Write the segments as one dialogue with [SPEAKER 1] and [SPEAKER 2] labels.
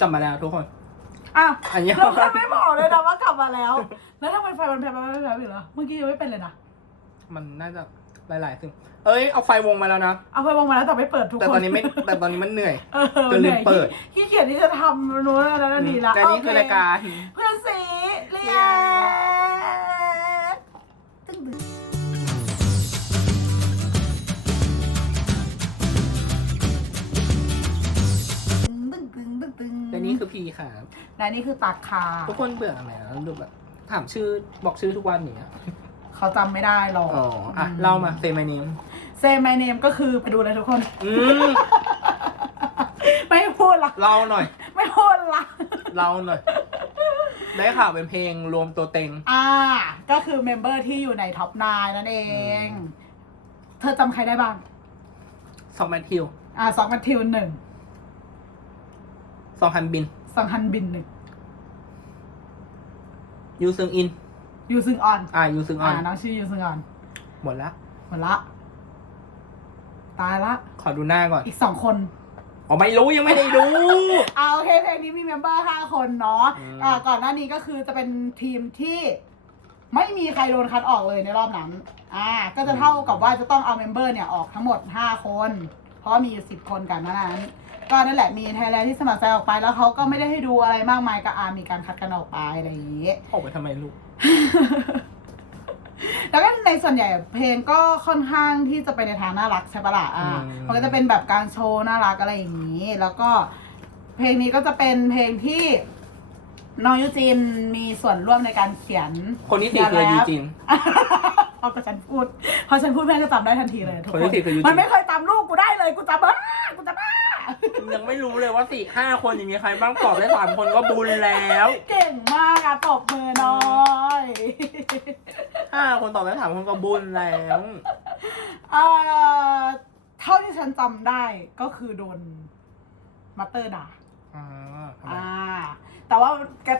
[SPEAKER 1] กลับมาแล้วทุกคน
[SPEAKER 2] อ้าว
[SPEAKER 1] อันนี้
[SPEAKER 2] เราก็ไม่บอกเลยนะว่ากลับมาแล้ว แล้วทำไมไฟมันแพ้ไปแพ้ไปเหรอเมื่อกี้ยังไม่เป็นเลยนะ
[SPEAKER 1] มันน่าจะหลายๆซึ่งเอ้ยเอาไฟวงมาแล้วนะ
[SPEAKER 2] เอาไฟวงมาแล้วแต่ไม่เปิดทุกคน
[SPEAKER 1] แต่ตอนนี้ไม่แต่ตอนนี้มันเหนื่อย
[SPEAKER 2] เออ
[SPEAKER 1] จนลืมเปิด
[SPEAKER 2] ขี้ขี้เกียจที่จะทำนู้นแล้วนั่นนี่ละ
[SPEAKER 1] แต่นี่คือรายการ
[SPEAKER 2] เพื่อนสีเรียก ตึ้งตึ้ง
[SPEAKER 1] แต่นี่คือพีค่ะ
[SPEAKER 2] และนี่คือตากคา
[SPEAKER 1] ทุกคนเบื่อไหมอะดูแบบถามชื่อบอกชื่อทุกวันอย่างเนี้ย
[SPEAKER 2] เขาจำไม่ได้หรอก
[SPEAKER 1] อ๋ออะเล่ามาเซมาเนม
[SPEAKER 2] เซม y เนมก็คือไปดูเลยทุกคน
[SPEAKER 1] อืม
[SPEAKER 2] ไม่พูดละ
[SPEAKER 1] เล่าหน่อย
[SPEAKER 2] ไม่พูดละ
[SPEAKER 1] เล่าหน่อย ได้ข่าวเป็นเพลงรวมตัวเต็ง
[SPEAKER 2] อ่า ก็คือเมมเบอร์ที่อยู่ในท็อปนนั่นเอง
[SPEAKER 1] อืม
[SPEAKER 2] เธอจำใครได้บ้าง
[SPEAKER 1] สองแมทธิว
[SPEAKER 2] อ่าสองพันทิวหนึ่ง
[SPEAKER 1] สองฮันบิน
[SPEAKER 2] สองพันบินหนึ่ง
[SPEAKER 1] ยูซึงอิน
[SPEAKER 2] ยูซึงออน
[SPEAKER 1] อ่า ยูซึงออ
[SPEAKER 2] อ่าน น้องชื่อยูซึงออน
[SPEAKER 1] หมดละ
[SPEAKER 2] หมดละ ตายละ
[SPEAKER 1] ขอดูหน้าก่อน
[SPEAKER 2] อีกสองคน
[SPEAKER 1] อ๋อ ไม่รู้ยังไม่ได้ดู
[SPEAKER 2] เอาโอเคเพลงนี้มีเมมเบอร์ห้าคนเนาะ
[SPEAKER 1] อืม
[SPEAKER 2] อ่าก่อนหน้านี้ก็คือจะเป็นทีมที่ไม่มีใครโดนคัดออกเลยในรอบนั้น อ่า ก็จะเท่ากับว่าจะต้องเอาเมมเบอร์เนี่ยออกทั้งหมดห้าคน เพราะว่ามีอยู่สิบคนกันนั้น ก็นั่นแหละมีไทยแลนด์ที่สมัครใจออกไปแล้วเขาก็ไม่ได้ให้ดูอะไรมากมายก็อามีการคัดกันออกไปอะไรอย่างนี้
[SPEAKER 1] ออกไปทำไมลูก
[SPEAKER 2] แล้วก็ในส่วนใหญ่เพลงก็ค่อนข้างที่จะไปในทางน่ารักใช่ปะล่ะอ่า
[SPEAKER 1] อืม
[SPEAKER 2] มันก็จะเป็นแบบการโชว์น่ารักอะไรอย่างนี้ แล้วก็เพลงนี้ก็จะเป็นเพลงที่น้องยูจินมีส่วนร่วมในการเขียน
[SPEAKER 1] คนที่สี่คือ
[SPEAKER 2] เขี
[SPEAKER 1] ยู
[SPEAKER 2] นแรป
[SPEAKER 1] จิน
[SPEAKER 2] เอากับฉันพูด พอฉันพูดแม่ก็จำได้ทันทีเลยทุก
[SPEAKER 1] คน
[SPEAKER 2] ค
[SPEAKER 1] ที่
[SPEAKER 2] น
[SPEAKER 1] สี่คือยูจิน
[SPEAKER 2] มันไม่เคยจำลูกกูได้เลยกูจำบ้ากูจำบ้า
[SPEAKER 1] ยังไม่รู้เลยว่าสี่ห้าคนยังมีใครบ้างตอบได้สามคนก็บุญแล้ว
[SPEAKER 2] เก่งมากอะตบมือหน้อย
[SPEAKER 1] ห้าคนตอบได้สามคนก็บุญแล้ว
[SPEAKER 2] เอ่อเท่าที่ฉันจำได้ก็คือโดนมาสเตอร์ด่า
[SPEAKER 1] อ่าทำไม
[SPEAKER 2] อ่า แต่ว่า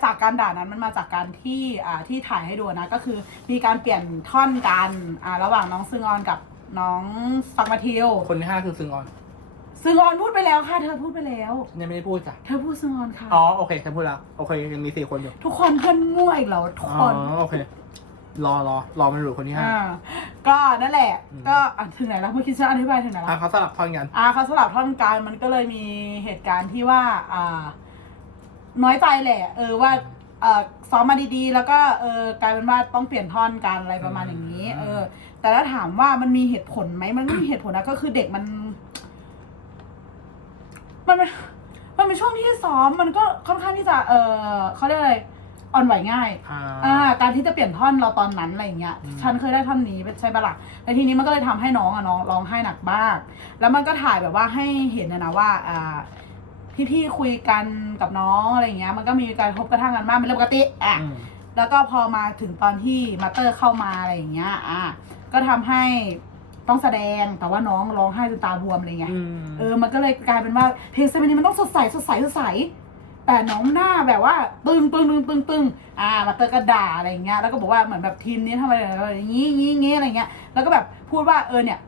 [SPEAKER 2] จากการด่านั้นมันมาจากการที่อ่าที่ถ่ายให้ดูนะ ก็คือมีการเปลี่ยนท่อนกันอ่าระหว่างน้องซึงออนกับน้องซักมาทิว
[SPEAKER 1] คนที่ห้าคือซึงออน
[SPEAKER 2] ซึงออนพูดไปแล้วค่ะ เธอพูดไปแล้ว
[SPEAKER 1] ยังไม่ได้พูดจ้ะ
[SPEAKER 2] เธอพูดซึงออนค่ะ
[SPEAKER 1] อ๋อโอเคฉันพูดแล้ว โอเคยังมีสี่คนอยู่
[SPEAKER 2] ทุกคนเพื่อนมั่วอีกแล้วทุก
[SPEAKER 1] อ๋
[SPEAKER 2] ค
[SPEAKER 1] อนโอเค รอรอรอมันหลุดคนที่ห้า
[SPEAKER 2] อ่าก็นั่นแหละ
[SPEAKER 1] อืม
[SPEAKER 2] ก็อะถึงไหนแล้วเมื่อกี้ฉันอธิบายถึงไหนแล้ว
[SPEAKER 1] อะเขาสลับท่อนกัน
[SPEAKER 2] อ่าเขาสลับท่อนกลารมันก็เลยมีเหตุการณ์ที่ว่าอ่า น้อยใจแหละ เออว่าเออซ้อมมาดีๆ แล้วก็เออกลายเป็นว่าต้องเปลี่ยนท่อนกันอะไรประมาณอย่างนี้
[SPEAKER 1] อืม
[SPEAKER 2] เออ แต่ถ้าถามว่ามันมีเหตุผลไหมมันไม่มีเหตุผลนะก็คือเด็กมัน มันเป็นมันเป็นช่วงที่ซ้อมมันก็ค่อนข้างที่จะ เออเขาเรียกอะไรอ่อนไหวง่าย
[SPEAKER 1] อ่า
[SPEAKER 2] อ่าการที่จะเปลี่ยนท่อนเราตอนนั้นอะไรอย่างเงี้ย
[SPEAKER 1] อืม
[SPEAKER 2] ฉันเคยได้ท่อนนี้ใช่ปะล่ะแล้วทีนี้มันก็เลยทำให้น้องอะน้องร้องไห้หนักมาก แล้วมันก็ถ่ายแบบว่าให้เห็นนะนะว่า อ่า พี่ๆคุยกันกับน้องอะไรอย่างเงี้ย มันก็มีการพบกระทั่งกันมากเป็นเรื่องปกติอะ
[SPEAKER 1] อืม
[SPEAKER 2] แล้วก็พอมาถึงตอนที่มาเตอร์เข้ามาอะไรอย่างเงี้ย อะ ก็ทำให้ต้องแสดงแต่ว่าน้องร้องไห้จนตาบวมอะไรเงี้ย
[SPEAKER 1] อืม
[SPEAKER 2] เออ มันก็เลยกลายเป็นว่าเพลงเซมินีมันต้องสดใสสดใสสดใส แต่น้องหน้าแบบว่า ตึงตึงตึงตึงตึงอ่ามาเตอร์ก็ด่าอะไรอย่างเงี้ย แล้วก็บอกว่าเหมือนแบบทีมนี้ทำอะไรอะไรอย่างงี้งี้งี้อะไรเงี้ย แล้วก็แบบพูดว่าเออเนี่ย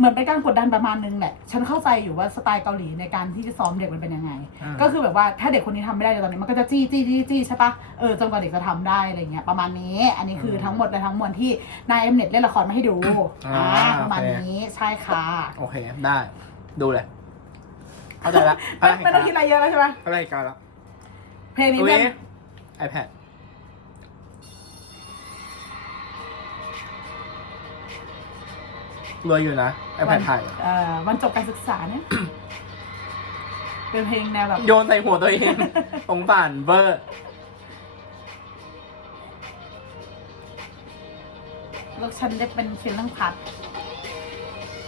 [SPEAKER 2] เหมือนเป็นการกดดันประมาณนึงแหละ ฉันเข้าใจอยู่ว่าสไตล์เกาหลีในการที่จะซ้อมเด็กมันเป็นยังไง
[SPEAKER 1] อ่า
[SPEAKER 2] ก็คือแบบว่าถ้าเด็กคนนี้ทำไม่ได้ในตอนนี้มันก็จะจี้จี้จี้จี้ใช่ปะเออจนกว่าเด็กจะทำได้อะไรเงี้ยประมาณนี้ อันนี้คือทั้งหมดและทั้งมวลที่นายเอ็มเน็ตเล่นละครมาให้ดู
[SPEAKER 1] อ่า
[SPEAKER 2] อ่าประมาณ
[SPEAKER 1] โอเค
[SPEAKER 2] นี้ใช่ค่ะ
[SPEAKER 1] โอเคได้ดูเลยเข้าใจละ
[SPEAKER 2] ไม่ไม่ต้องคิดอะไรเยอะแล้วใช่ไหม
[SPEAKER 1] เข้าใจกันละ
[SPEAKER 2] เพลงนี้
[SPEAKER 1] อุ้
[SPEAKER 2] เป็
[SPEAKER 1] ย
[SPEAKER 2] น
[SPEAKER 1] iPad รวยอยู่นะ iPad ถ่าย
[SPEAKER 2] เอ่อวันจบการศึกษาเนี่ย เป็นเพลงแนวแบบ
[SPEAKER 1] โยนใส่หัวตัวเองสงสารเบอร์
[SPEAKER 2] ลูกฉันได้เป็นเคียนเรื่องพัด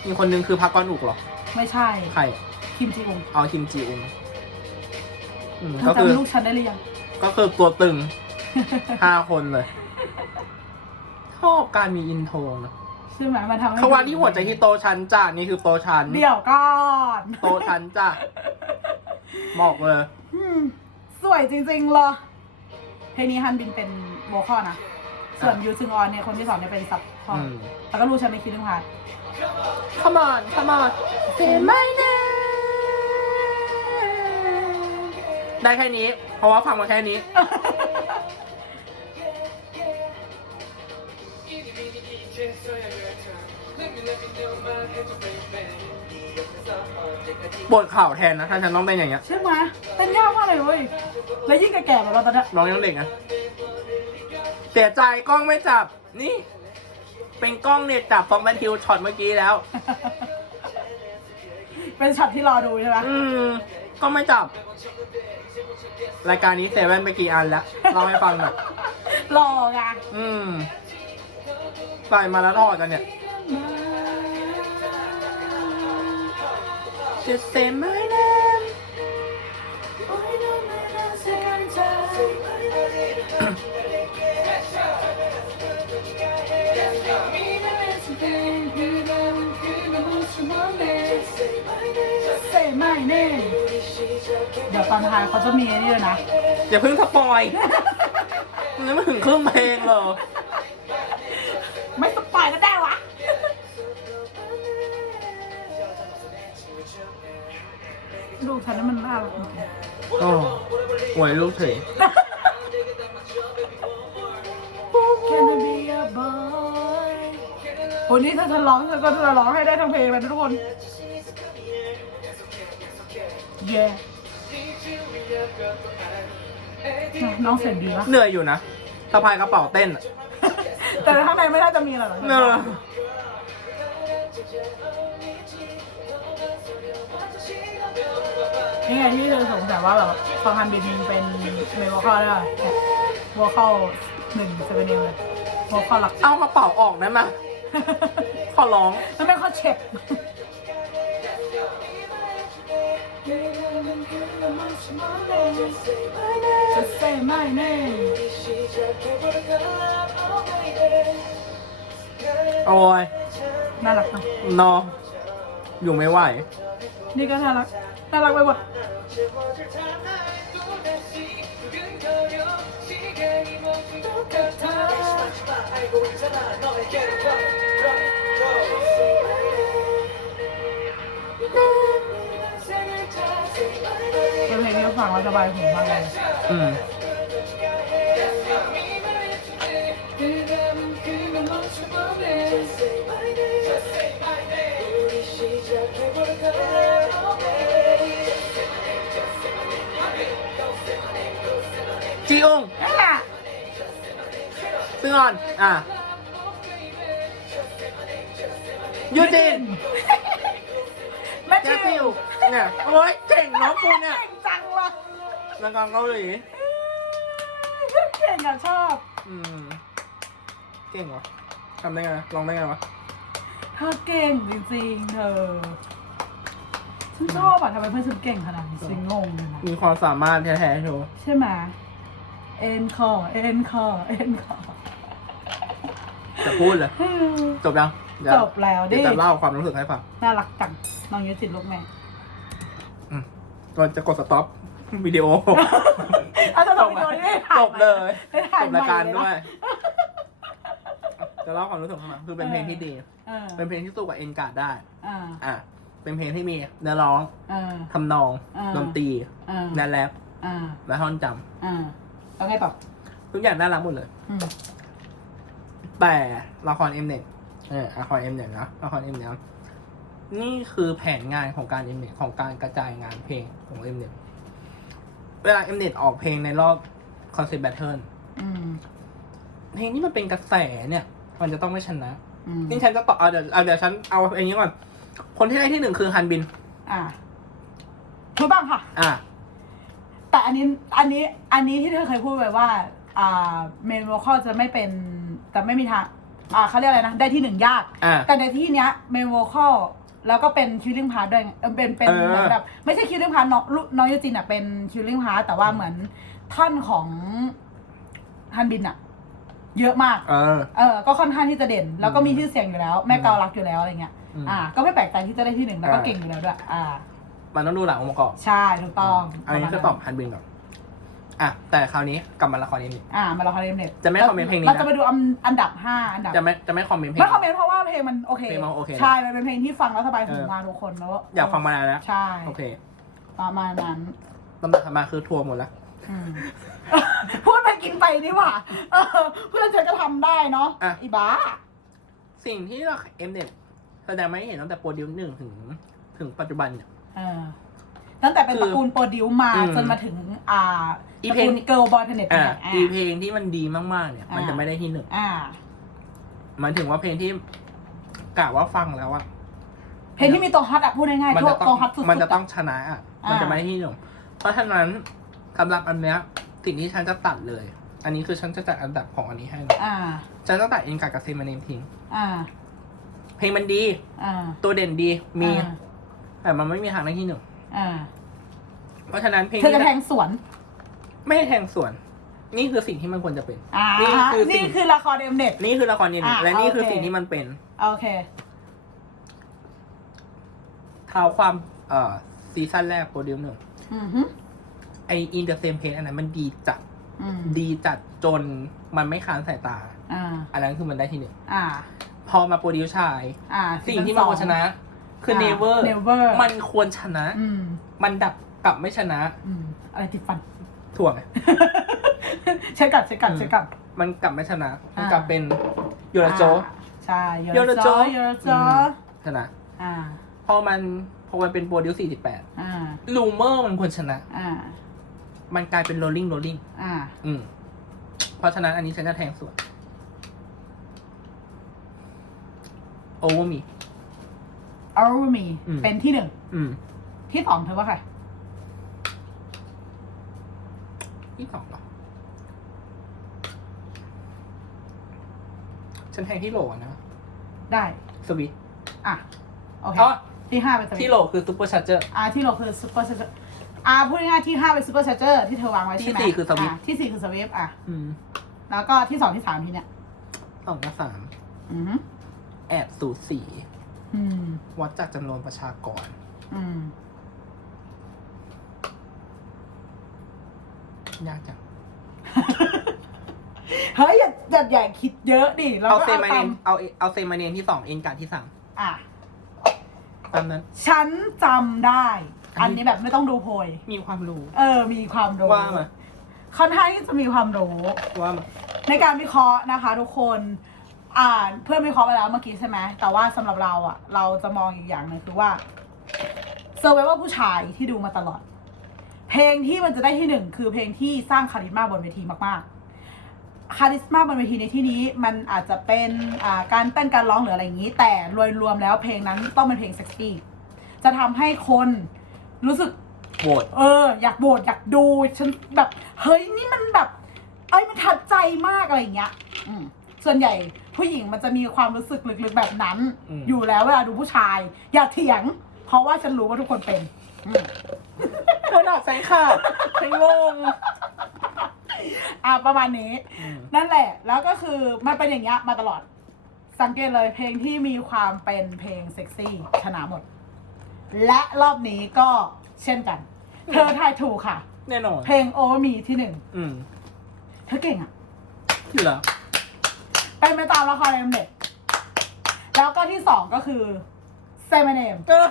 [SPEAKER 1] มีคนนึงคือพักก้อนอุกเหรอ
[SPEAKER 2] ไม่ใช่
[SPEAKER 1] ใคร
[SPEAKER 2] คิมจีอุง
[SPEAKER 1] เอาคิมจีอุนอืม
[SPEAKER 2] เธ
[SPEAKER 1] ก็
[SPEAKER 2] อ
[SPEAKER 1] คือ
[SPEAKER 2] จำลูกฉันได้หรือยัง
[SPEAKER 1] ก็คือตัวตึงห้าคนเลยชอบการมีอินโทรนะ
[SPEAKER 2] ใช่ไหมมันทำให้
[SPEAKER 1] เขาว่าที่หัวใจที่โตชันจ้านี่คือโตชัน
[SPEAKER 2] เดี๋ยวก่อน
[SPEAKER 1] โตชันจ้าบอกเลย
[SPEAKER 2] อืมสวยจริงๆเลยเพลงนี้ฮันบินเป็นโวคอลนะ ส่วน
[SPEAKER 1] อะ
[SPEAKER 2] ยูซึงออนเนี่ยคนที่สองเนี่ยเป็นซับคอล
[SPEAKER 1] อืม
[SPEAKER 2] แล้วก็รู้ฉันในคิดเรื่องพัด
[SPEAKER 1] Come on Come on Say my name ได้แค่นี้ เพราะว่าฟังมาแค่นี้ ปวดเข่าแทนนะถ้าฉันต้องเป็นอย่างเงี้ย
[SPEAKER 2] ใช่ไหมเต้นยากมากเลยเว้ยแล้วยิ่งแก่ๆแบบเราตอนเนี้ย
[SPEAKER 1] น้องยังเด็กนะเสียใจกล้องไม่จับ นี่ เป็นกล้องเนี่ยจับฟองแมทธิวช็อตเมื่อกี้แล้ว
[SPEAKER 2] เป็นช็อตที่รอดูใช่ไหม
[SPEAKER 1] อืมก็ไม่จับ รายการนี้เซเว่นไปกี่อันแล้วเล่าให้ฟังหน่อย
[SPEAKER 2] รอไง
[SPEAKER 1] อืมใส่มาแล้วทอดกันเนี่ย Just say my name
[SPEAKER 2] เซ่ไม่เน่เดี๋ยวตอนท้ายเขาจะมีไอ้นี่ด้วยนะ
[SPEAKER 1] อย่าเพิ่งสปอยมันยังไม่ถึงครึ่งเพลงเลย
[SPEAKER 2] ฉันนั้นมันน่ารักจริง
[SPEAKER 1] โอ้หวยลูกเฉย
[SPEAKER 2] ๆ Can I be a boy วันนี้ถ้าฉันร้องฉันก็จะร้องให้ได้ทั้งเพลงเลยนะทุกคนเย้น้องเสียงดีปะ
[SPEAKER 1] เหนื่อยอยู่นะสะพายกระเป๋าเต้นอะ
[SPEAKER 2] แต่ข้างในไม่น่าจะมีหรอก
[SPEAKER 1] เนอะ
[SPEAKER 2] นี่ไงที่เธอสงสัยว่าแบบฟังฮันบินเป็นเมโวคอลได้ป่ะโวคอลหนึ่งเซเว่นเอเลยโวคอลหลัก
[SPEAKER 1] เอากระเป๋าออกได้ไหมขอร้อง
[SPEAKER 2] มันเป็นคอนเช็ปจะเซ่ไม่แน่
[SPEAKER 1] โอ้ย
[SPEAKER 2] น่ารักนะ
[SPEAKER 1] นออยู่ไม่ไหว
[SPEAKER 2] นี่ก็น่ารัก น่ารักไปหมดเป็นเพลงที่ฟังแล้วสบายหูมากเลย
[SPEAKER 1] อืม ซึ่งออนอะยูจิน
[SPEAKER 2] แม่
[SPEAKER 1] เจ
[SPEAKER 2] ชิ
[SPEAKER 1] ฟิ
[SPEAKER 2] ว
[SPEAKER 1] วเนี่ยโอ้ยเก่งเน้องกูเนี่ย
[SPEAKER 2] เก่งจังวะ
[SPEAKER 1] นักร้องเกาหลี
[SPEAKER 2] เก่งอะชอบ
[SPEAKER 1] อืมเก่งวะทำได้ไงลองได้ไงวะ
[SPEAKER 2] เธอเก่งจริงๆเธอฉันชอบอะทำไมเพื่อนฉันเก่งขนาดนี้ฉันงงเลยนะ
[SPEAKER 1] มีความสามารถแท้ๆโชว์
[SPEAKER 2] ใช่ไหมเอ็นคอเอ็นคอเอ็นคอ
[SPEAKER 1] จะพูดเลย จบยังเดี๋ย
[SPEAKER 2] จบแล้วดิ
[SPEAKER 1] เดี๋ยวจะเล่าความรู้สึกให้ฟัง
[SPEAKER 2] น่ารักจังน้องยุติลูกแม่
[SPEAKER 1] เราจะกดสต็อปวิดีโอ
[SPEAKER 2] เอาจะจบไปโดยไม่ถ่าย
[SPEAKER 1] จบเลย
[SPEAKER 2] ไม่ถ่าย
[SPEAKER 1] จบรายการ
[SPEAKER 2] ใหม่เล
[SPEAKER 1] ด้วย
[SPEAKER 2] นะ
[SPEAKER 1] จะเล่าความรู้สึกให้ฟังคือเป็นเพลงที่ดี
[SPEAKER 2] เออ
[SPEAKER 1] เป็นเพลงที่สู้กับเอ็นการ์ดได้
[SPEAKER 2] อ่า
[SPEAKER 1] อะเป็นเพลงที่มีเนื้อร้อง
[SPEAKER 2] เออ
[SPEAKER 1] ทำนอง
[SPEAKER 2] อ่า
[SPEAKER 1] ดนตรี
[SPEAKER 2] เออ
[SPEAKER 1] และแรป
[SPEAKER 2] อ่า
[SPEAKER 1] และท่อนจ
[SPEAKER 2] อ่าแล้วไงต่อำ
[SPEAKER 1] ทุกอย่างน่ารักหมดเลย
[SPEAKER 2] อืม
[SPEAKER 1] แต่ละครเอ็มเน็ตเออละครเอ็มเน็ตนะละครเอ็มเน็ตนี่คือแผนงานของการเอ็มเน็ตของการกระจายงานเพลงของเอ็มเน็ตเวลาเอ็มเน็ตออกเพลงในรอบคอนเสิร์ตแบทเทิล
[SPEAKER 2] อืม
[SPEAKER 1] เพลงที่มันเป็นกระแสเนี่ย มันจะต้องไม่ชนะ
[SPEAKER 2] อืม
[SPEAKER 1] นี่ฉันจะตอบเอาเดี๋ยวเอาเดี๋ยวฉันเอาอย่างนี้ก่อนคนที่ได้ที่หนึ่งคือฮันบิน
[SPEAKER 2] อ่าถูกต้องค่ะ
[SPEAKER 1] อะ
[SPEAKER 2] แต่อันนี้ อันนี้ อันนี้ที่เธอเคยพูดไว้ว่า อ่า เมน v o ค a l จะไม่เป็น จะไม่มีทางอ่าเขาเรียกอะไรนะ ได้ที่หนึ่งยาก
[SPEAKER 1] อะ
[SPEAKER 2] แต่ในที่เนี้ยเมน v o ค a l แล้วก็เป็นคิวลิงพาร์ด้วยไงเออเป็นเป็น
[SPEAKER 1] เออ
[SPEAKER 2] เหมือนแบบไม่ใช่คิวลิงพาร์น้องลูกน้องยูจินอะเป็นคิวลิงพาร์แต่ว่าเหมือนท่อนของฮันบินอะ เยอะมาก
[SPEAKER 1] เออ
[SPEAKER 2] เออ ก็ค่อนข้างที่จะเด่น แล้วก็มีชื่อเสียงอยู่แล้ว แม่
[SPEAKER 1] อืม
[SPEAKER 2] เกาลักอยู่แล้วอะไรเงี้ย
[SPEAKER 1] อืม
[SPEAKER 2] อ่า ก็ไม่แปลกใจที่จะได้ที่หนึ่งแล้วก็
[SPEAKER 1] อ่า
[SPEAKER 2] เก่งอยู่แล้วด้วย อ่า
[SPEAKER 1] มันต้องดูหลังองค์ประกอบ
[SPEAKER 2] ใช่ถูกต้อง
[SPEAKER 1] อันนี้คือตอบฮันบินก่อน อะแต่คราวนี้กลับมาละครเอ็มเน็ต
[SPEAKER 2] อ่ามาเราคอมเมนต์เน็ต
[SPEAKER 1] จะไม่คอมเมนต์เพลงนี้นะ
[SPEAKER 2] เราจะไปดูอันอันดับห้าอันดับ
[SPEAKER 1] จะไม่จะไม่คอมเมนต์เพลง
[SPEAKER 2] ไม่คอมเมนต์เพราะว่าเพลงมันโอเค
[SPEAKER 1] เพลงมันโอเคนะ
[SPEAKER 2] ใช่ มันเป็นเพลงที่ฟังแล้วสบายหู
[SPEAKER 1] เออ
[SPEAKER 2] มาทุกคนแล้ว
[SPEAKER 1] อยากฟังมานานแล้ว
[SPEAKER 2] ใช่
[SPEAKER 1] โอเค
[SPEAKER 2] ประมาณนั้น
[SPEAKER 1] ลำดับถัดมาคือทัวร์หมดแล้ว
[SPEAKER 2] อืมพูดไปกินไปนี่หว่าเออเพื่อนเธอก็ทำได้เนาะ
[SPEAKER 1] อะ
[SPEAKER 2] อีบ้า
[SPEAKER 1] สิ่งที่เราเอ็มเน็ตแสดงมาให้เห็นตั้งแต่โปรดิวหนึ่งถึง ถึงปัจจุบันเนี่ย
[SPEAKER 2] เออ ตั้งแต่เป็น
[SPEAKER 1] คือ
[SPEAKER 2] ตระกูลโปรดิวมา
[SPEAKER 1] อืม
[SPEAKER 2] จนมาถึงอ่า
[SPEAKER 1] อี
[SPEAKER 2] ตระ
[SPEAKER 1] เพลง
[SPEAKER 2] กูลเกิร์ลบอยเพเน็ต
[SPEAKER 1] อ่า
[SPEAKER 2] อ่า
[SPEAKER 1] อีเพลงที่มันดีมากๆเนี่ย มัน
[SPEAKER 2] อ่า
[SPEAKER 1] จะไม่ได้ที่หนึ่ง
[SPEAKER 2] อ่า
[SPEAKER 1] หมันถึงว่าเพลงที่กะว่าฟังแล้วอะ
[SPEAKER 2] เพลงที่มีตัวฮอตอะพูดง่าย
[SPEAKER 1] มั
[SPEAKER 2] ๆตัว
[SPEAKER 1] จะต้
[SPEAKER 2] ตั
[SPEAKER 1] อ
[SPEAKER 2] ว
[SPEAKER 1] ง
[SPEAKER 2] ฮอตสุดๆ
[SPEAKER 1] มันจะต้อง
[SPEAKER 2] อะ
[SPEAKER 1] ชนะอะ
[SPEAKER 2] อ่ามั
[SPEAKER 1] มันจะไม่ได้ที่หนึ่งเพราะฉะนั้นสำหรับอันเนี้ยสิ่งที่ฉันจะตัดเลย อันนี้คือฉันจะจัดอันดับของอันนี้ให้นะ
[SPEAKER 2] อ่า
[SPEAKER 1] ฉันจะตัดเอ็นกากับเซมาเนมทิ้ง
[SPEAKER 2] อ่า
[SPEAKER 1] เพลงมันดี
[SPEAKER 2] อ่า
[SPEAKER 1] ตัวเด่นดีมี
[SPEAKER 2] อ่า
[SPEAKER 1] แต่มันไม่มีทางได้ที่หนึ่ง
[SPEAKER 2] อ่า
[SPEAKER 1] เพราะฉะนั้นเพลง
[SPEAKER 2] เธอจะ
[SPEAKER 1] ที่
[SPEAKER 2] แทงสวน
[SPEAKER 1] ไม่ได้แทงส่วน นี่คือสิ่งที่มันควรจะเป็น
[SPEAKER 2] อ่า
[SPEAKER 1] นี่คือสิ่
[SPEAKER 2] นี่
[SPEAKER 1] ง
[SPEAKER 2] คือละครเอ็มเน็ต
[SPEAKER 1] นี่คือละครเย็น
[SPEAKER 2] อะ
[SPEAKER 1] และนี่คือ
[SPEAKER 2] โอเค
[SPEAKER 1] สิ่งที่มันเป็น
[SPEAKER 2] โอเค
[SPEAKER 1] เท้าความเอ่อซีซั่นแรกโปรดิวหนึ่ง
[SPEAKER 2] อือฮึ
[SPEAKER 1] ไออินเตอร์เซมเพนอันนั้นมันดีจัด
[SPEAKER 2] อืม
[SPEAKER 1] ดีจัดจนมันไม่ค้านสายตา
[SPEAKER 2] อ่า
[SPEAKER 1] อันนั้นคือมันได้ที่หนึ่ง
[SPEAKER 2] อ่า
[SPEAKER 1] พอมาโปรดิวชาย
[SPEAKER 2] อ่า
[SPEAKER 1] สิ่งที่มันควรชนะ คือเนเวอร์
[SPEAKER 2] เนเวอร์
[SPEAKER 1] มันควรชนะ
[SPEAKER 2] อืม
[SPEAKER 1] มันดับกลับไม่ชนะ
[SPEAKER 2] อืมอะไรติดฟัน
[SPEAKER 1] ถ่วงไง
[SPEAKER 2] เช็คกันเช็คกัน
[SPEAKER 1] อืม
[SPEAKER 2] เช็คกัน
[SPEAKER 1] มันกลับไม่ชนะ มัน
[SPEAKER 2] อ่าก
[SPEAKER 1] ลับเป็นโยราโจ
[SPEAKER 2] อ่าใช่
[SPEAKER 1] โย
[SPEAKER 2] โย
[SPEAKER 1] รา
[SPEAKER 2] รา
[SPEAKER 1] โจ
[SPEAKER 2] โจ โยราโจ
[SPEAKER 1] ชนะ
[SPEAKER 2] อ่า
[SPEAKER 1] พอมันพอมันเป็นโปรดิว48
[SPEAKER 2] อ่า
[SPEAKER 1] ลูเมอร์มันควรชนะ
[SPEAKER 2] อ่า
[SPEAKER 1] มันกลายเป็นโรลลิ่งโรลลิ่ง
[SPEAKER 2] อ่า
[SPEAKER 1] อืม เพราะฉะนั้นอันนี้ฉันจะแทงส่วน โอเวอร์มี
[SPEAKER 2] เอามี
[SPEAKER 1] อืม
[SPEAKER 2] เป็นที่หนึ่ง
[SPEAKER 1] อืม
[SPEAKER 2] ที่สองเธอว่าใคร
[SPEAKER 1] ที่สองเหรอ ฉันแทงที่โหลอะนะ
[SPEAKER 2] ได้
[SPEAKER 1] สวิต
[SPEAKER 2] อะ โอเค
[SPEAKER 1] อ๋อ
[SPEAKER 2] ที่ห้าเป็นสวิต
[SPEAKER 1] ที่โหลคือซูเปอร์ชาร์เจอร์
[SPEAKER 2] อ่าที่เราคือซูเปอร์ชาร์เจอร์อ่าพูดง่ายๆที่ห้าเป็นซูเปอร์ชาร์เจอร์ที่เธอวางไว้ใช่ไหม
[SPEAKER 1] ที่สี่คือสวิฟต์า
[SPEAKER 2] ที่สี่คือสวิฟต์อะ
[SPEAKER 1] อืม
[SPEAKER 2] แล้วก็ที่สองที่สามทีเนี้ย
[SPEAKER 1] สองกับสาม
[SPEAKER 2] อืม
[SPEAKER 1] แอบสูสี
[SPEAKER 2] อืม
[SPEAKER 1] วัดจากจำนวนประชากร
[SPEAKER 2] อืม
[SPEAKER 1] ยากจัง
[SPEAKER 2] เฮ้ย อย่าอย่าอย่าคิดเยอะดิเรา
[SPEAKER 1] เอา
[SPEAKER 2] ก็
[SPEAKER 1] เซ
[SPEAKER 2] เอา
[SPEAKER 1] มา
[SPEAKER 2] ตา
[SPEAKER 1] เน
[SPEAKER 2] ม
[SPEAKER 1] นเอาเอาเซมาเนนที่สองเอ็นการดที่สาม
[SPEAKER 2] อะ
[SPEAKER 1] ตามนั้น
[SPEAKER 2] ฉันจำได้
[SPEAKER 1] อั
[SPEAKER 2] อั
[SPEAKER 1] น
[SPEAKER 2] น
[SPEAKER 1] นี้
[SPEAKER 2] นี้แบบไม่ต้องดูโพย
[SPEAKER 1] มีความรู้
[SPEAKER 2] เออ มีความรู้
[SPEAKER 1] ว่ามา
[SPEAKER 2] ค่อนข้างที่จะมีความรู้
[SPEAKER 1] ว่ามา
[SPEAKER 2] ในการวิเคราะห์นะคะทุกคน อ่านเพื่อนวิเคราะห์ไปแล้วเมื่อกี้ใช่ไหมแต่ว่าสำหรับเราอะเราจะมองอีกอย่างหนึ่งคือว่าเซอร์ไวว่าผู้ชายที่ดูมาตลอด เพลงที่มันจะได้ที่หนึ่งคือเพลงที่สร้างคาริสมาบนเวทีมากๆ คาริสมาบนเวทีในที่นี้มันอาจจะเป็นอ่าการเต้นการร้องหรืออะไรอย่างนี้ แต่โดยรวมแล้วเพลงนั้นต้องเป็นเพลงเซ็กซี่จะทำให้คนรู้สึก
[SPEAKER 1] โหวต
[SPEAKER 2] เออ อยากโบดอยากดูฉันแบบ เฮ้ยนี่มันแบบ เอ้ยมันทัดใจมากอะไรอย่างเงี้ยส่วนใหญ่ ผู้หญิงมันจะมีความรู้สึกลึกๆแบบนั้นอยู่แล้วเวลาดูผู้ชาย อย่าเถียง เพราะว่าฉันรู้ว่าทุกคนเป็นอืม
[SPEAKER 1] เธอหนักแฟนคลับฉันงง
[SPEAKER 2] อะประมาณนี้
[SPEAKER 1] อืม
[SPEAKER 2] นั่นแหละ แล้วก็คือมันเป็นอย่างเงี้ยมาตลอด สังเกตเลยเพลงที่มีความเป็นเพลงเซ็กซี่ชนะหมด และรอบนี้ก็เช่นกัน เธอทายถูกค่ะ
[SPEAKER 1] แน่นอน
[SPEAKER 2] เพลงโอเวอร์มีที่หนึ่ง
[SPEAKER 1] อืม
[SPEAKER 2] เธอเก่งอะ
[SPEAKER 1] อยู่แล้ว
[SPEAKER 2] เป็นไปตามละครเอ็มเน็ตแล้วก็ที่สองก็คือเซมเนม
[SPEAKER 1] เออ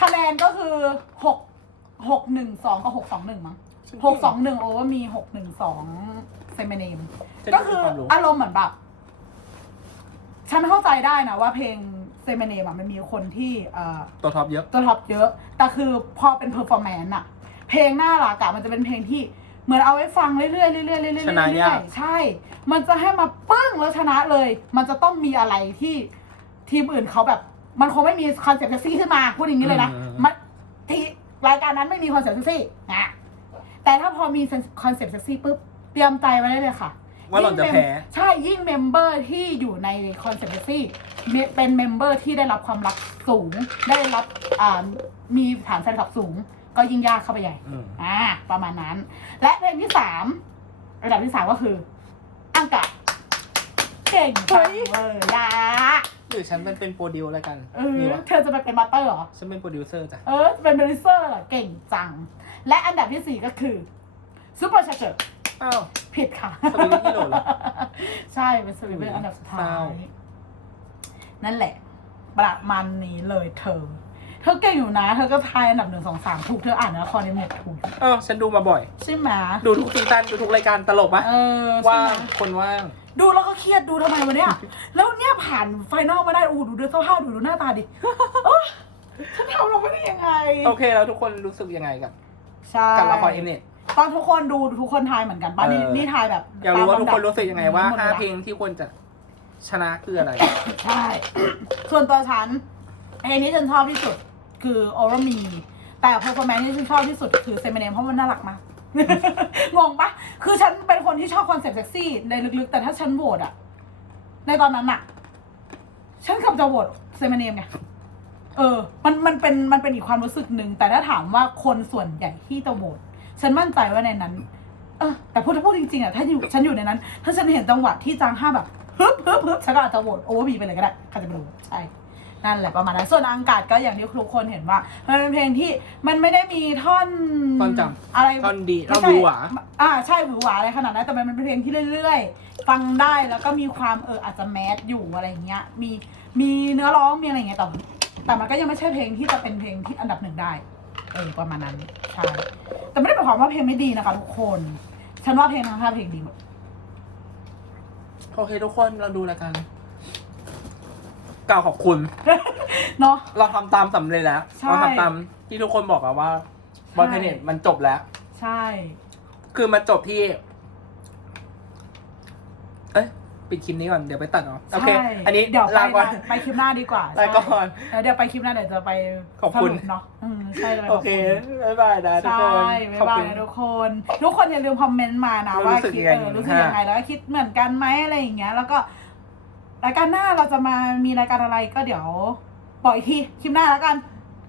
[SPEAKER 2] คะแนนก็คือหกหกหนึ่งสองกับหกสองหนึ่งมั้งหกสองหนึ่งโอเวอร์มีหกหนึ่งสองเซมเนม
[SPEAKER 1] ฉัน
[SPEAKER 2] ก็
[SPEAKER 1] มี
[SPEAKER 2] คือ
[SPEAKER 1] ความรู้
[SPEAKER 2] อารมณ์เหมือนแบบ ฉันเข้าใจได้นะว่าเพลงเซมเนมอะมันมีคนที่เอ่อ
[SPEAKER 1] ตัวท็อปเยอะ
[SPEAKER 2] ตัวท็อปเยอะ แต่คือพอเป็นเพอร์ฟอร์แมนซ์อะเพลงน่ารักอะมันจะเป็นเพลงที่ เหมือนเอาไว้ฟังเรื่อยๆเรื่อยๆเรื่อยๆเรื่อยๆ
[SPEAKER 1] ชนะยาก
[SPEAKER 2] ใช่ มันจะให้มาปึ้งแล้วชนะเลย มันจะต้องมีอะไรที่ทีมอื่นเขาแบบ มันคงไม่มีคอนเซ็ปต์เซ็กซี่ขึ้นมาพูดอย่างนี้เลยนะมันที่รายการนั้นไม่มีคอนเซ็ปต์เซ็กซี่นะแต่ถ้าพอมีคอนเซ็ปต์เซ็กซี่ปุ๊บเตรียมใจไว้ได้เลยค่ะ
[SPEAKER 1] ว่าเราจะ
[SPEAKER 2] ยิ่ง
[SPEAKER 1] แพ้
[SPEAKER 2] เมมใช่ยิ่งเมมเบอร์ที่อยู่ในคอนเซ็ปต์เซ็กซี่เป็นเมมเบอร์ที่ได้รับความรักสูง ได้รับอ่ามีฐานแฟนคลับสูง ก็ยิ่งยากเข้าไปใหญ่
[SPEAKER 1] อืม
[SPEAKER 2] อ่าประมาณนั้น และเพลงที่สามระดับที่สามก็คือ อังกะเก่งจังเลยยะ
[SPEAKER 1] หรือฉันเป็นเป็นโปรดิวแล้วกัน
[SPEAKER 2] เอ
[SPEAKER 1] นี่
[SPEAKER 2] อ
[SPEAKER 1] วะ
[SPEAKER 2] เธอจะไปเป็นมาสเตอร์เหรอ
[SPEAKER 1] ฉันเป็นโปรดิวเซอร์จ้ะ
[SPEAKER 2] เออเป็นโปรดิวเซอร์เหรอเก่งจัง และอันดับที่สี่ก็คือซูเปอร์ชาร์เจอร์
[SPEAKER 1] อ้าว
[SPEAKER 2] ผิดค่ะ
[SPEAKER 1] สวิตที่โหลเหรอ
[SPEAKER 2] ใช่เป็นสวิตเป็นอันดับสุดท้า
[SPEAKER 1] เศร้า
[SPEAKER 2] ย นั่นแหละ ประมาณนี้เลยเธอเธธอเก่งอยู่นะ เธอก็ทายอันดับหนึ่งสองสามถูก เธออ่านละครในเน็ตถูก
[SPEAKER 1] เออฉันดูมาบ่อย
[SPEAKER 2] ใช่ไหม
[SPEAKER 1] ดูทุกซีซั่นดูทุกรายการตลกปะ
[SPEAKER 2] เออใช่
[SPEAKER 1] ว่าง
[SPEAKER 2] ไหม
[SPEAKER 1] คนว่าง
[SPEAKER 2] ดูแล้วก็เครียดดูทำไมวะเนี่ย แล้วเนี่ยผ่านไฟนอลมาได้อู้ดูดูสภาพดูดูหน้าตาดิโอ๊ยฉันทำลงไปได้ยังไง
[SPEAKER 1] โอเคแล้วทุกคนรู้สึกยังไงกับ
[SPEAKER 2] ใช่
[SPEAKER 1] กับละครเอ็มเน็ต
[SPEAKER 2] ตอนทุกคนดูทุกคนทายเหมือนกันป่ะนี่
[SPEAKER 1] เออ
[SPEAKER 2] นี่ทายแบบ
[SPEAKER 1] อยากรู้ว่าทุกคน
[SPEAKER 2] ตมลำดับ
[SPEAKER 1] รู้สึกยังไงว่า
[SPEAKER 2] หมด
[SPEAKER 1] ห้า
[SPEAKER 2] ลย
[SPEAKER 1] เพลงที่ควรจะชนะคืออะไร
[SPEAKER 2] ใช่ ส่วนตัวฉันเพลงที่ฉันชอบที่สุด คือ o r a m e แต่ performance ที่ฉันชอบที่สุดคือ s e m i n e m เพราะมันน่ารักมาก งงปะคือฉันเป็นคนที่ชอบคอนเซ็ปต์เซ็กซี่ในลึกๆ แต่ถ้าฉันโหวตอะในตอนนั้นอะฉันกลับจะโหวต s e m i n e m ไงเออ มันมันเป็นมันเป็นอีกความรู้สึกหนึ่ง แต่ถ้าถามว่าคนส่วนใหญ่ที่จะโหวตฉันมั่นใจว่าในนั้น เออ แต่พูดถ้าพูดจริงๆอะถ้าอยู่ฉันอยู่ในนั้น ถ้าฉันเห็นจังหวะที่จางห้าแบบฮึบฮึบฮึบฉันก็อาจจะโหวตโอเวอร์บีไปเลยก็ได้ใครจะไปรู้ใช่ นั่นแหละประมาณนั้นส่วนอังกาดก็อย่างที่ทุกคนเห็นว่ามันเป็นเพลงที่มันไม่ได้มีท่อน
[SPEAKER 1] ท่อนจ
[SPEAKER 2] อะไร
[SPEAKER 1] ท่อนดีท่อน
[SPEAKER 2] ไม่ใช่
[SPEAKER 1] บูหวา
[SPEAKER 2] อ่าใช่หวือหวาอะไรขนาดนั้นแต่มันเป็นเพลงที่เรื่อย ๆ ฟังได้แล้วก็มีความเอออาจจะแมสอยู่อะไรเงี้ยมีมีเนื้อร้องมีอะไรเงี้ยแต่แต่มันก็ยังไม่ใช่เพลงที่จะเป็นเพลงที่อันดับหนึ่งได้เออประมาณนั้นใช่แต่ไม่ได้หมายความว่าเพลงไม่ดีนะคะ ทุกคน ฉันว่าเพลงทั้งห้าเพลงดีหมด
[SPEAKER 1] โอเคทุกคนเราดูแล้วกัน กล่าวขอบคุณ
[SPEAKER 2] เนาะ
[SPEAKER 1] เราทำตามสำเร็จแล้ว
[SPEAKER 2] ใช่
[SPEAKER 1] เราทำตามที่ทุกคนบอกอะว่าบอลเพเนตมันจบแล้ว
[SPEAKER 2] ใช่
[SPEAKER 1] คือมันจบที่ เอ้ยปิดคลิปนี้ก่อน เดี๋ยวไปตัดเนาะโอเค
[SPEAKER 2] ใช่
[SPEAKER 1] อันนี้
[SPEAKER 2] เดี๋ยวไป
[SPEAKER 1] ลาก่อน
[SPEAKER 2] ไปคลิปหน้าดีกว่า
[SPEAKER 1] ลาก่อน
[SPEAKER 2] ใช่แล้วเดี๋ยวไปคลิปหน้าเดี๋ยวจะไป
[SPEAKER 1] ขอบคุณ
[SPEAKER 2] สรุปเนาะอืมใช่เลย
[SPEAKER 1] โอเค บ๊ายบายนะทุก
[SPEAKER 2] ใช่
[SPEAKER 1] คน
[SPEAKER 2] บ๊า
[SPEAKER 1] ขอยบ
[SPEAKER 2] บาย
[SPEAKER 1] คุณ
[SPEAKER 2] นะทุกคน ทุกคนอย่าลืมคอมเมนต์มานะ
[SPEAKER 1] รู้
[SPEAKER 2] ว่า
[SPEAKER 1] สึก
[SPEAKER 2] คิด
[SPEAKER 1] ยังไง
[SPEAKER 2] เออรู้สึกยังไงแล้วก็คิดเหมือนกันไหมอะไรอย่างเงี้ย แล้วก็ รายการหน้าเราจะมามีรายการอะไรก็เดี๋ยวบอกอีกทีคลิปหน้าแล้วกัน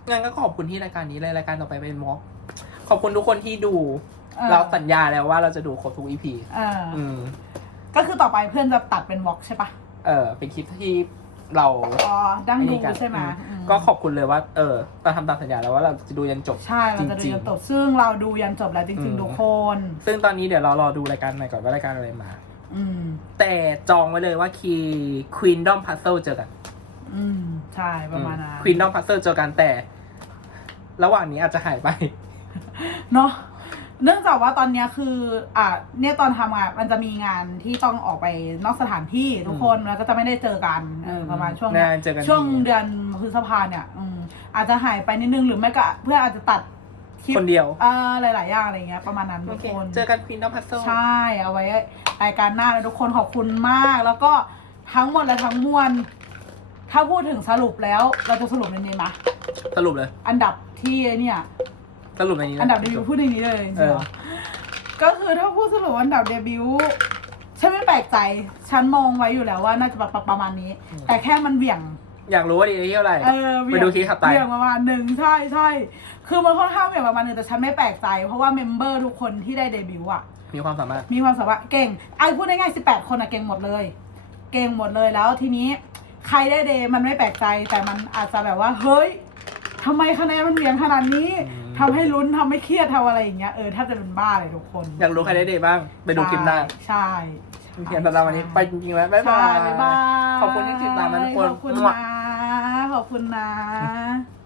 [SPEAKER 1] งั้นก็ขอบคุณที่รายการนี้เลยรายการต่อไปเป็นม็อกขอบคุณทุกคนที่ดู
[SPEAKER 2] เออ
[SPEAKER 1] เราสัญญาแล้วว่าเราจะดูครบทุกอีพี
[SPEAKER 2] เอออ
[SPEAKER 1] อืม
[SPEAKER 2] ก็คือต่อไปเพื่อนจะตัดเป็นวอล์กใช่ปะ
[SPEAKER 1] เออเป็นคลิปที่เรา
[SPEAKER 2] อ๋อดัง
[SPEAKER 1] อ้
[SPEAKER 2] ดู
[SPEAKER 1] นี่กัน
[SPEAKER 2] ใช่ไหม
[SPEAKER 1] อืม
[SPEAKER 2] อืม
[SPEAKER 1] ก็ขอบคุณเลยว่า เออเราทำตามสัญญาแล้วว่าเราจะดูยันจบ
[SPEAKER 2] ใช่เราจะดู
[SPEAKER 1] จริงๆ
[SPEAKER 2] ยันจบซึ่งเราดูยันจบแล้วจ
[SPEAKER 1] อื
[SPEAKER 2] ริง
[SPEAKER 1] ม
[SPEAKER 2] ๆ ทุกคนซึ่
[SPEAKER 1] ซึ่งตอนนี้เดี๋ยวเรารอดูรายการใหม่ก่อนว่ารายการอะไรมา
[SPEAKER 2] อืม
[SPEAKER 1] แต่จองไว้เลยว่าคีย์ควีนดอมพัซเซิลเจอกัน
[SPEAKER 2] อืม ใช่ประมาณนั้น
[SPEAKER 1] ควีนดอมพัซเซิลเจอกันแต่ ระหว่างนี้อาจจะหายไป
[SPEAKER 2] เนาะเนื่องจากว่าตอนเนี้ยคือ อะเนี่ยตอนทำงานมันจะมีงานที่ต้องออกไปนอกสถานที่ทุกคนแล้วก็จะไม่ได้เจอกันเออประมาณช่วงเนี้ย
[SPEAKER 1] นานเจอกัน
[SPEAKER 2] ช่วง
[SPEAKER 1] ที
[SPEAKER 2] เดือนพฤษภาเนี่ย อืมอาจจะหายไปนิดนึงหรือไม่ก็เพื่อนอาจจะตัด คลิป
[SPEAKER 1] คนเดียว
[SPEAKER 2] อ่าหลาย ๆ อย่างอะไรเงี้ยประมาณนั้น
[SPEAKER 1] โอ
[SPEAKER 2] ทุก
[SPEAKER 1] เค
[SPEAKER 2] คน
[SPEAKER 1] เจอกันควีนดอมพัซเซิล
[SPEAKER 2] ใช่เอาไว้รายการหน้าเลยทุกคนขอบคุณมาก แล้วก็ทั้งหมดและทั้งมวลถ้าพูดถึงสรุปแล้วเราจะสรุปในนี้ไหม
[SPEAKER 1] สรุปเลย
[SPEAKER 2] อันดับที่เนี่ย
[SPEAKER 1] สรุปในนี้ะ
[SPEAKER 2] อันดับเดบิวต์พูดอย่างนี้เลยจริงๆ
[SPEAKER 1] เออ
[SPEAKER 2] เหรอก็คือถ้าพูดสรุปอันดับเดบิวต์ฉันไม่แปลกใจ ฉันมองไว้อยู่แล้วว่าน่าจะประประมาณนี้ แต่แค่มันเหวี่ยง
[SPEAKER 1] อยากรู้ว่าดีเท่าไหร่
[SPEAKER 2] เออเหวี่ยง
[SPEAKER 1] ไปดูคลิปถัดไป
[SPEAKER 2] เหวี่ยงประมาณหนึ่งใช่ใช่คือมันค่อนข้างเหวี่ยงประมาณหนึ่งแต่ฉันไม่แปลกใจ เพราะว่าเมมเบอร์ทุกคนที่ได้เดบิวต์อะ
[SPEAKER 1] มีความสามารถ
[SPEAKER 2] มีความสามารถเก่งไอ้พูดง่ายๆสิบแปดคนอะเก่งหมดเลย เก่งหมดเลยแล้วทีนี้ ใครได้เดย์มันไม่แปลกใจแต่มันอาจจะแบบว่า เฮ้ยทำไมคะแนนมันเหวี่ยงขนาดนี้
[SPEAKER 1] อืม
[SPEAKER 2] ทำให้ลุ้นทำให้เครียดทำอะไรอย่างเงี้ยเออถ้าจะเป็นบ้าเลยทุกคน
[SPEAKER 1] อยากรู้ใครได้เดย์บ้าง ไปดูคลิปหน้า
[SPEAKER 2] ใช่
[SPEAKER 1] โอเคสำหรับวันนี้ไปจริงๆแล้วบ๊ายบา
[SPEAKER 2] ใช่
[SPEAKER 1] ย
[SPEAKER 2] บ๊ายบาย
[SPEAKER 1] ขอบคุณที่ติดตามนะทุกคน
[SPEAKER 2] ขอบคุณนะ ขอบคุณนะ